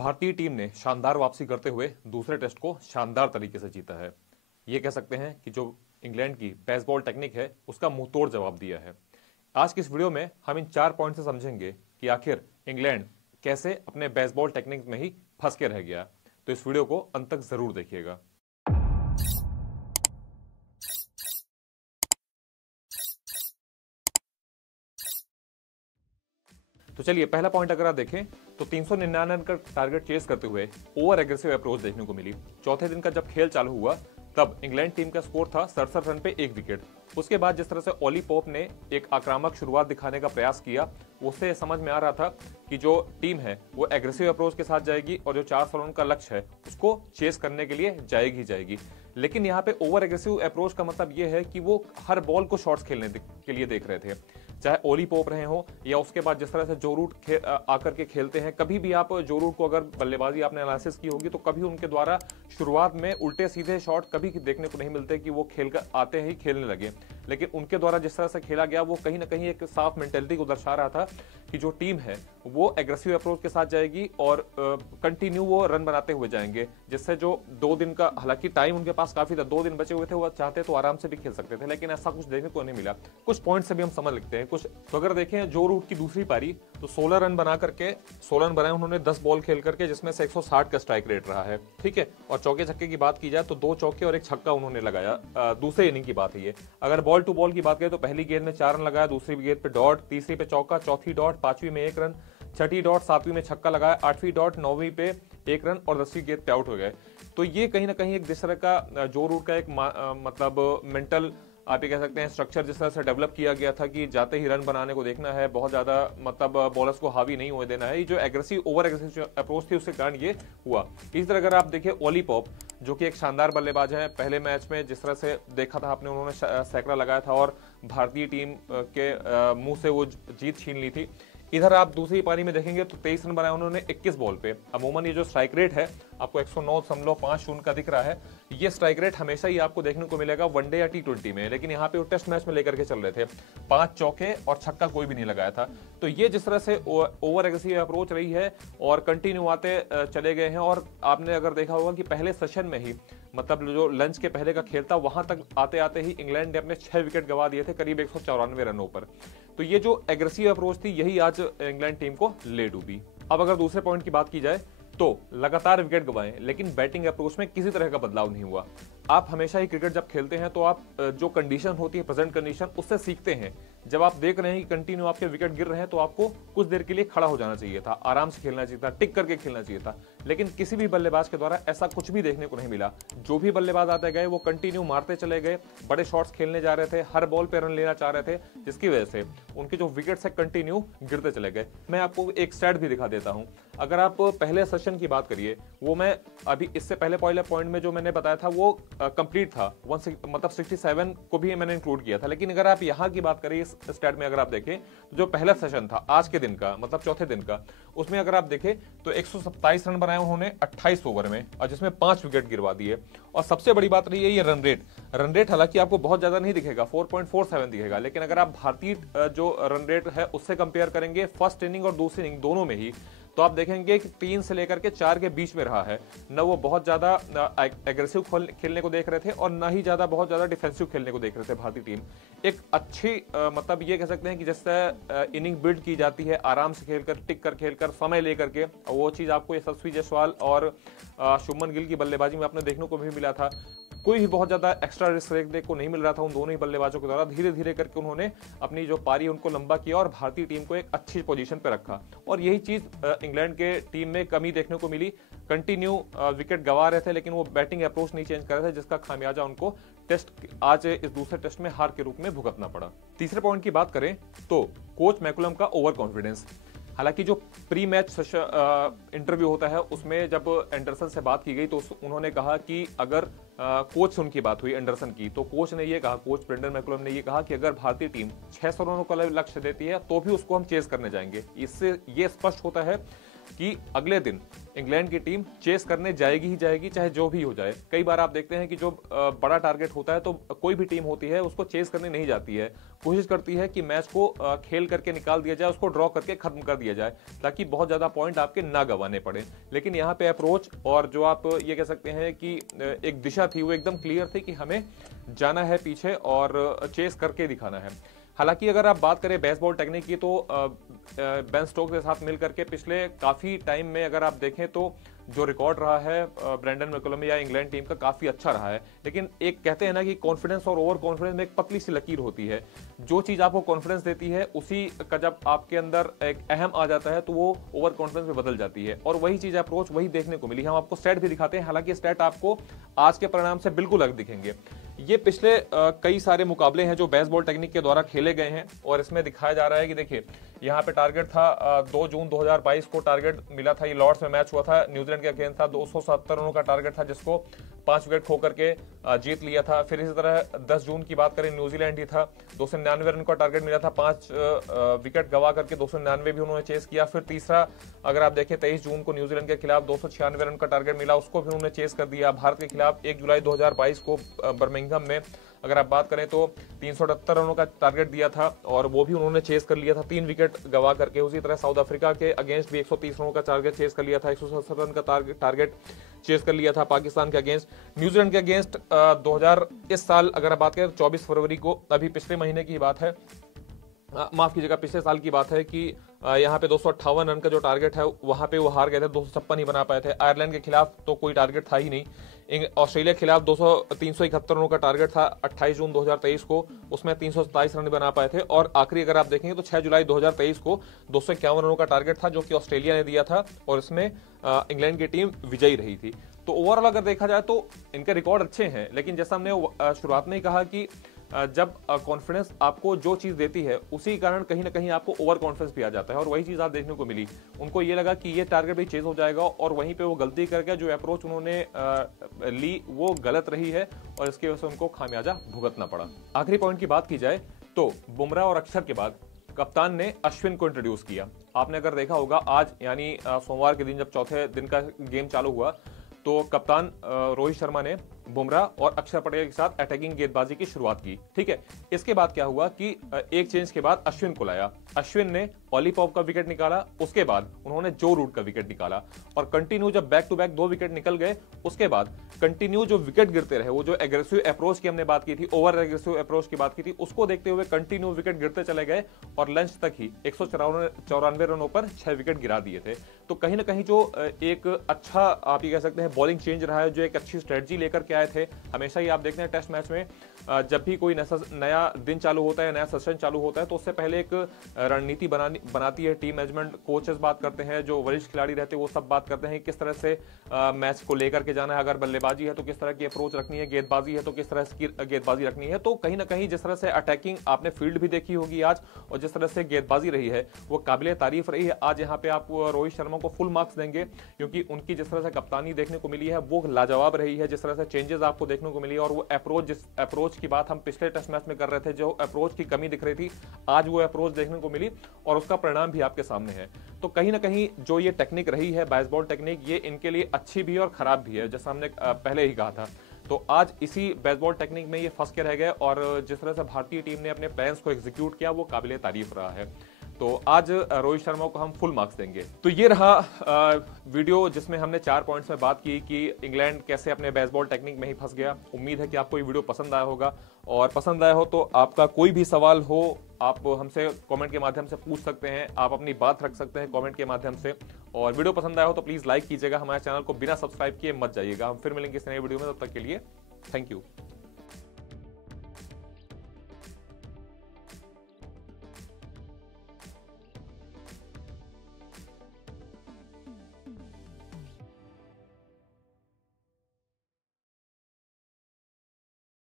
भारतीय टीम ने शानदार वापसी करते हुए दूसरे टेस्ट को शानदार तरीके से जीता है। ये कह सकते हैं कि जो इंग्लैंड की बेसबॉल टेक्निक है उसका मुंहतोड़ जवाब दिया है। आज की इस वीडियो में हम इन 4 पॉइंट से समझेंगे कि आखिर इंग्लैंड कैसे अपने बेसबॉल टेक्निक में ही फंस के रह गया। तो इस वीडियो को अंत तक जरूर देखिएगा। तो चलिए, पहला पॉइंट अगर आप देखें तो 399 रन का टारगेट चेस करते हुए ओवर एग्रेसिव अप्रोच देखने को मिली। चौथे दिन का जब खेल चालू हुआ तब इंग्लैंड टीम का स्कोर था 67 रन पे 1 विकेट। उसके बाद जिस तरह से ओली पोप ने एक आक्रामक शुरुआत दिखाने का प्रयास किया, उससे समझ में आ रहा था कि जो टीम है वो एग्रेसिव अप्रोच के साथ जाएगी और जो 400 रन का लक्ष्य है उसको चेस करने के लिए जाएगी। लेकिन यहाँ पे ओवर एग्रेसिव अप्रोच का मतलब ये है कि वो हर बॉल को शॉट्स खेलने के लिए देख रहे थे, चाहे ओली पोप रहे हो या उसके बाद जिस तरह से जो रूट आकर के खेलते हैं। कभी भी आप जो रूट को अगर बल्लेबाजी आपने एनालिसिस की होगी तो कभी उनके द्वारा शुरुआत में उल्टे सीधे शॉट कभी देखने को नहीं मिलते कि वो खेल कर आते ही खेलने लगे। लेकिन उनके द्वारा जिस तरह से खेला गया वो कहीं ना कहीं एक साफ मेंटेलिटी को दर्शा रहा था कि जो टीम है वो एग्रेसिव अप्रोच के साथ जाएगी और कंटिन्यू वो रन बनाते हुए जाएंगे, जिससे जो 2 दिन का, हालांकि टाइम उनके पास काफी था, 2 दिन बचे हुए थे, वो चाहते तो आराम से भी खेल सकते थे, लेकिन ऐसा कुछ देखने को नहीं मिला। कुछ पॉइंट से भी हम समझ लेते हैं कुछ। तो अगर देखें जो रूट की दूसरी पारी तो 16 रन बना करके 16 रन बनाए उन्होंने 10 बॉल खेल करके, जिसमें से 160 का स्ट्राइक रेट रहा है, ठीक है। और चौके छक्के की बात की जाए तो 2 चौके और 1 छक्का उन्होंने लगाया। दूसरे इनिंग की बात है ये। अगर बॉल टू बॉल की बात करें तो पहली गेंद में 4 रन लगाया, दूसरी गेंद पे डॉट, तीसरी पे चौका, चौथी डॉट, 5वीं में 1 रन, छठी डॉट, 7वीं में छक्का लगाया, 8वीं डॉट, 9वीं पे 1 रन और 10वीं गेंद पे आउट हो गए। तो ये कहीं ना कहीं एक जिस तरह का जो रूट का एक मतलब मेंटल आप ये कह सकते हैं स्ट्रक्चर जिस तरह से डेवलप किया गया था कि जाते ही रन बनाने को देखना है, बहुत ज्यादा मतलब बॉलर्स को हावी नहीं होने देना है। ये जो एग्रेसिव ओवर एग्रेसिव अप्रोच थी उसके कारण ये हुआ। इस तरह अगर आप देखिए ओली पॉप जो कि एक शानदार बल्लेबाज है, पहले मैच में जिस तरह से देखा था आपने, उन्होंने सैकड़ा लगाया था और भारतीय टीम के मुंह से वो जीत छीन ली थी। इधर आप दूसरी पारी में देखेंगे तो 23 रन बनाए उन्होंने 21 बॉल पे। अमूमन ये जो स्ट्राइक रेट है आपको 109.50 का दिख रहा है, ये स्ट्राइक रेट हमेशा ही आपको देखने को मिलेगा वनडे या T20 में, लेकिन यहाँ पे वो टेस्ट मैच में लेकर के चल रहे थे। 5 चौके और छक्का कोई भी नहीं लगाया था। तो ये जिस तरह से ओवर एग्रेसिव अप्रोच रही है और कंटिन्यू आते चले गए हैं। और आपने अगर देखा होगा कि पहले सेशन में ही, मतलब जो लंच के पहले का खेल था, वहां तक आते आते ही इंग्लैंड ने अपने 6 विकेट गवा दिए थे करीब 194 रनों पर। तो ये जो एग्रेसिव अप्रोच थी यही आज इंग्लैंड टीम को ले डूबी। अब अगर दूसरे पॉइंट की बात की जाए तो लगातार विकेट गवाए लेकिन बैटिंग अप्रोच में किसी तरह का बदलाव नहीं हुआ। आप हमेशा ही क्रिकेट जब खेलते हैं तो आप जो कंडीशन होती है, प्रेजेंट कंडीशन, उससे सीखते हैं। जब आप देख रहे हैं कि कंटिन्यू आपके विकेट गिर रहे हैं तो आपको कुछ देर के लिए खड़ा हो जाना चाहिए था, आराम से खेलना चाहिए था, टिक करके खेलना चाहिए था। लेकिन किसी भी बल्लेबाज के द्वारा ऐसा कुछ भी देखने को नहीं मिला। जो भी बल्लेबाज आते गए वो कंटिन्यू मारते चले गए, बड़े शॉट्स खेलने जा रहे थे, हर बॉल पे रन लेना चाह रहे थे, जिसकी वजह से उनके जो विकेट्स है कंटिन्यू गिरते चले गए। मैं आपको एक स्टैट भी दिखा देता हूं। अगर आप पहले सेशन की बात करिए, वो मैं अभी इससे पहले पॉइंट में जो मैंने बताया था वो कंप्लीट था, मतलब 67 को भी मैंने इंक्लूड किया था। लेकिन अगर आप यहाँ की बात करें इस स्टैट में, अगर आप देखें तो जो पहला सेशन था आज के दिन का, मतलब चौथे दिन का, उसमें अगर आप देखें तो 127 रन बनाए उन्होंने 28 ओवर में और जिसमें 5 विकेट गिरवा दिए। और सबसे बड़ी बात रही है ये रन रेट हालांकि आपको बहुत ज्यादा नहीं दिखेगा, 4.47 दिखेगा, लेकिन अगर आप भारतीय जो रन रेट है उससे कंपेयर करेंगे फर्स्ट इनिंग और दूसरी इनिंग दोनों में ही, तो आप देखेंगे कि 3 से लेकर के 4 के बीच में रहा है। न वो बहुत ज्यादा एग्रेसिव खेलने को देख रहे थे और न ही बहुत ज्यादा डिफेंसिव खेलने को देख रहे थे। भारतीय टीम एक अच्छी मतलब ये कह सकते हैं कि जैसे इनिंग बिल्ड की जाती है, आराम से खेलकर, टिक कर खेलकर, समय लेकर के, वो चीज आपको यशस्वी जायसवाल और शुभमन गिल की बल्लेबाजी में आपने देखने को भी मिला था। कोई भी बहुत ज्यादा एक्स्ट्रा रिस्क देखने को नहीं मिल रहा था उन दोनों ही बल्लेबाजों के द्वारा। धीरे धीरे करके उन्होंने अपनी जो पारी उनको लंबा किया और भारतीय टीम को एक अच्छी पोजीशन पे रखा। और यही चीज इंग्लैंड के टीम में कमी देखने को मिली। कंटिन्यू विकेट गवा रहे थे लेकिन वो बैटिंग अप्रोच नहीं चेंज कर रहे थे, जिसका खामियाजा उनको आज इस दूसरे टेस्ट में हार के रूप में भुगतना पड़ा। तीसरे पॉइंट की बात करें तो कोच मैकुलम का ओवर कॉन्फिडेंस। हालांकि जो प्री मैच इंटरव्यू होता है उसमें जब एंडरसन से बात की गई तो उन्होंने कहा कि अगर कोच से उनकी बात हुई एंडरसन की, तो कोच ने ये कहा, कोच ब्रेंडन मैकुलम ने ये कहा कि अगर भारतीय टीम 600 रनों का लक्ष्य देती है तो भी उसको हम चेस करने जाएंगे। इससे ये स्पष्ट होता है कि अगले दिन इंग्लैंड की टीम चेस करने जाएगी ही जाएगी, चाहे जो भी हो जाए। कई बार आप देखते हैं कि जो बड़ा टारगेट होता है तो कोई भी टीम होती है उसको चेस करने नहीं जाती है, कोशिश करती है कि मैच को खेल करके निकाल दिया जाए, उसको ड्रॉ करके खत्म कर दिया जाए ताकि बहुत ज्यादा पॉइंट आपके ना गंवाने पड़े। लेकिन यहाँ पे अप्रोच और जो आप ये कह सकते हैं कि एक दिशा थी वो एकदम क्लियर थी कि हमें जाना है पीछे और चेस करके दिखाना है। हालांकि अगर आप बात करें बेसबॉल टेक्निक की तो बेन स्टोक्स के साथ मिलकर के पिछले काफी टाइम में अगर आप देखें तो जो रिकॉर्ड रहा है ब्रेंडन मैकुलम या इंग्लैंड टीम का काफी अच्छा रहा है। लेकिन एक कहते हैं ना कि कॉन्फिडेंस और ओवर कॉन्फिडेंस में एक पतली सी लकीर होती है। जो चीज आपको कॉन्फिडेंस देती है उसी का जब आपके अंदर एक अहम आ जाता है तो वो ओवर कॉन्फिडेंस में बदल जाती है, और वही चीज अप्रोच वही देखने को मिली। हम आपको स्टैट भी दिखाते हैं, हालांकि स्टैट आपको आज के परिणाम से बिल्कुल अलग दिखेंगे। ये पिछले कई सारे मुकाबले हैं जो बेसबॉल टेक्निक के द्वारा खेले गए हैं, और इसमें दिखाया जा रहा है कि देखिए यहाँ पे टारगेट था 2 जून 2022 को टारगेट मिला था। ये लॉर्ड्स में मैच हुआ था, न्यूजीलैंड के अगेंस्ट था। 270 रनों का टारगेट था जिसको 5 विकेट खो करके जीत लिया था। फिर इसी तरह 10 जून की बात करें, न्यूजीलैंड ही था, 299 रन का टारगेट मिला था, 5 विकेट गवा करके 299 भी उन्होंने चेस किया। फिर तीसरा अगर आप देखें 23 जून को न्यूजीलैंड के खिलाफ 296 रन का टारगेट मिला, उसको भी उन्होंने चेस कर दिया। भारत के खिलाफ 1 जुलाई 2022 को बर्मिंघम में अगर आप बात करें तो 378 रनों का टारगेट दिया था और वो भी उन्होंने चेस कर लिया था 3 विकेट गवा करके। उसी तरह साउथ अफ्रीका के अगेंस्ट भी 130 रनों का टारगेट चेस कर लिया था, 170 रन का टारगेट चेस कर लिया था पाकिस्तान के अगेंस्ट। न्यूजीलैंड के अगेंस्ट 2000 इस साल अगर आप बात करें 24 फरवरी को, अभी पिछले महीने की बात है, माफ कीजिएगा पिछले साल की बात है कि यहाँ पे 258 रन का जो टारगेट है वहां पे वो हार गए थे, 256 ही बना पाए थे। आयरलैंड के खिलाफ तो कोई टारगेट था ही नहीं। ऑस्ट्रेलिया के खिलाफ 371 रनों का टारगेट था 28 जून 2023 को, उसमें 327 रन बना पाए थे। और आखिरी अगर आप देखेंगे तो 6 जुलाई 2023 को 251 रनों का टारगेट था जो कि ऑस्ट्रेलिया ने दिया था, और इसमें इंग्लैंड की टीम विजयी रही थी। तो ओवरऑल अगर देखा जाए तो इनके रिकॉर्ड अच्छे हैं, लेकिन जैसा हमने शुरुआत में ही कहा कि जब कॉन्फिडेंस आपको जो चीज देती है उसी कारण कहीं ना कहीं आपको ओवर कॉन्फिडेंस भी आ जाता है, और वही चीज आप देखने को मिली। उनको ये लगा कि ये टारगेट भी चेज हो जाएगा, और वहीं पे वो गलती करके जो अप्रोच उन्होंने ली वो गलत रही है, और इसकी वजह से उनको खामियाजा भुगतना पड़ा। आखिरी पॉइंट की बात की जाए तो बुमराह और अक्षर के बाद कप्तान ने अश्विन को इंट्रोड्यूस किया। आपने अगर देखा होगा आज यानी सोमवार के दिन जब चौथे दिन का गेम चालू हुआ तो कप्तान रोहित शर्मा ने बुमराह और अक्षर पटेल के साथ अटैकिंग गेंदबाजी की शुरुआत की। ठीक है, इसके बाद क्या हुआ कि एक चेंज के बाद अश्विन को लाया। अश्विन ने ऑली पॉप का विकेट निकाला, उसके बाद उन्होंने जो रूट का विकेट निकाला, और कंटिन्यू जब बैक टू बैक 2 विकेट निकल गए उसके बाद कंटिन्यू जो विकेट गिरते रहे, वो जो एग्रेसिव अप्रोच की हमने बात की थी, ओवर एग्रेसिव अप्रोच की बात की थी, उसको देखते हुए कंटिन्यू विकेट गिरते चले गए और लंच तक ही 194 रनों पर 6 विकेट गिरा दिए थे। तो कहीं ना कहीं जो एक अच्छा आप ये कह सकते हैं बॉलिंग चेंज रहा है, जो एक अच्छी स्ट्रेटजी लेकर के आए थे। हमेशा ही आप देखते हैं टेस्ट मैच में जब भी कोई नया दिन चालू होता है, नया सेशन चालू होता है, तो उससे पहले एक रणनीति बनाती है टीम मैनेजमेंट। कोचेस बात करते हैं, जो वरिष्ठ खिलाड़ी रहते हैं वो सब बात करते हैं किस तरह से मैच को लेकर के जाना है। अगर बल्लेबाजी है तो किस तरह की अप्रोच रखनी है, गेंदबाजी है तो किस तरह की गेंदबाजी रखनी है। तो कहीं ना कहीं जिस तरह से अटैकिंग आपने फील्ड भी देखी होगी आज, और जिस तरह से गेंदबाजी रही है वो काबिले तारीफ रही है। आज यहाँ पे आप रोहित शर्मा को फुल मार्क्स देंगे, क्योंकि उनकी जिस तरह से कप्तानी देखने को मिली है वो लाजवाब रही है। जिस तरह से चेंजेस आपको देखने को मिली, और वो अप्रोच, जिस अप्रोच की बात हम पिछले टेस्ट मैच में कर रहे थे, जो अप्रोच की कमी दिख रही थी, आज वो अप्रोच देखने को मिली और उसका परिणाम भी आपके सामने है। तो कहीं ना कहीं जो ये टेक्निक रही है बेसबॉल टेक्निक, ये इनके लिए अच्छी भी और खराब भी है, जैसा हमने पहले ही कहा था। तो आज इसी बेसबॉल टेक्निक में ये फंस के रह गए, और जिस तरह से भारतीय टीम ने अपने प्लान्स को एग्जीक्यूट किया वो काबिले तारीफ रहा है। तो आज रोहित शर्मा को हम फुल मार्क्स देंगे। तो ये रहा वीडियो जिसमें हमने 4 पॉइंट्स में बात की कि इंग्लैंड कैसे अपने बेसबॉल टेक्निक में ही फंस गया। उम्मीद है कि आपको ये वीडियो पसंद आया होगा, और पसंद आया हो तो आपका कोई भी सवाल हो आप हमसे कमेंट के माध्यम से पूछ सकते हैं, आप अपनी बात रख सकते हैं कमेंट के माध्यम से। और वीडियो पसंद आया हो तो प्लीज लाइक कीजिएगा, हमारे चैनल को बिना सब्सक्राइब किए मत जाइएगा। हम फिर मिलेंगे इस नए वीडियो में, तब तक के लिए थैंक यू।